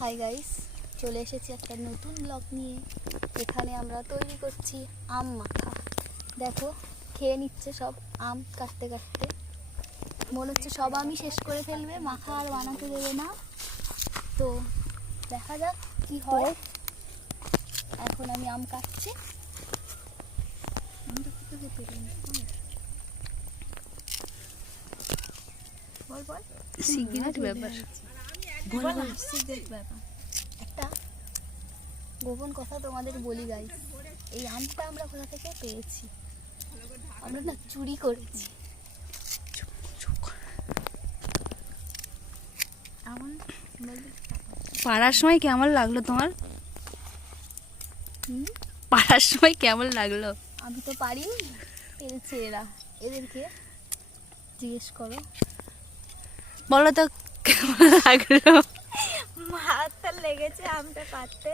Hi guys, চলে এসেছি একটা নতুন ব্লগ নিয়ে। এখানে আমরা তৈরি করছি আম মাখা। দেখো, খেয়ে নিচ্ছে সব আম কাটতে কাটতে। মনে হচ্ছে সব আমই শেষ করে ফেলবে, মাখা আর বানাতে দেবে না। তো দেখা যাক কি হয়। এখন আমি আম কাটছি। বল বল সিগারেট ব্যাপার একটা গোপন কথা তোমাদের বলি গাইস, এই আমটা আমরা কোথা থেকে পেয়েছি? আমরা না চুরি করেছি। পাড়ার সময় কেমন লাগলো তোমার? পাড়ার সময় কেমন লাগলো? আমি তো পারিনি, পেরেছে এরা। এদেরকে জিজ্ঞেস করো। বলো তো কেমন লাগলো? মাথা লেগেছে আমটা কাটতে,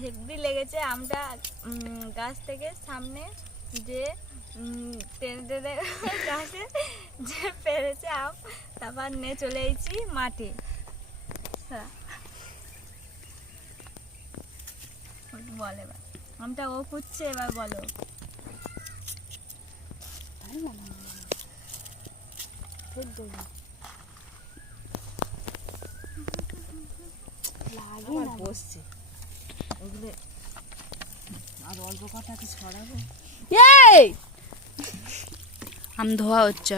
হেভি লেগেছে আমটা। গাছ থেকে সামনে যে টেনে টেনে গাছে যে পেরেছে আম, তারপর নিয়ে চলে এসেছি মাঠে। বল এবার, আমটা ও খুঁজছে, এবার বলো। বসছে ওগুলো আর অল্প কথাকে ছড়াবো। আম ধোয়া হচ্ছে।